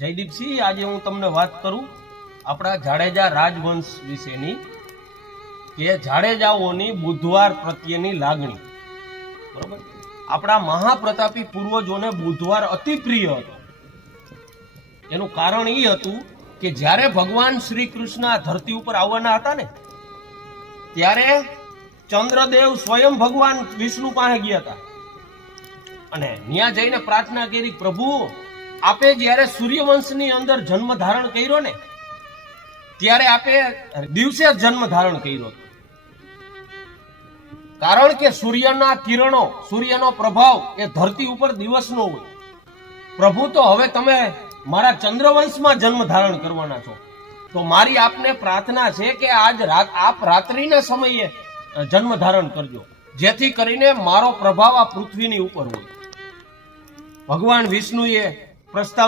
જયદીપસિંહ, આજે હું તમને વાત કરું આપણા જાડેજા રાજવંશ વિશેની, કે જાડેજાઓની બુધવાર પ્રત્યેની લાગણી. બરોબર. આપણા મહાપ્રતાપી પૂર્વજોને બુધવાર અતિ પ્રિય હતો. એનું કારણ એ હતું કે જ્યારે ભગવાન શ્રી કૃષ્ણ આ ધરતી ઉપર આવવાના હતા ને, ત્યારે ચંદ્રદેવ સ્વયં ભગવાન વિષ્ણુ પાસે ગયા હતા અને ત્યાં જઈને પ્રાર્થના કરી, પ્રભુ આપે જ્યારે સૂર્યવંશની અંદર જન્મ ધારણ કર્યો ને, ત્યારે આપે દિવસે જન્મ ધારણ કર્યો હતો. કારણ કે સૂર્યના કિરણો, સૂર્યનો પ્રભાવ એ ધરતી ઉપર દિવસનો હોય. પ્રભુ, તો હવે તમે મારા ચંદ્રવંશમાં જન્મ ધારણ કરવાના છો, તો મારી આપને પ્રાર્થના છે કે આજ આપ રાત્રિના સમયે જન્મ ધારણ કરજો, જેથી કરીને મારો પ્રભાવ આ પૃથ્વીની ઉપર હોય. ભગવાન વિષ્ણુએ પ્રસ્તાવ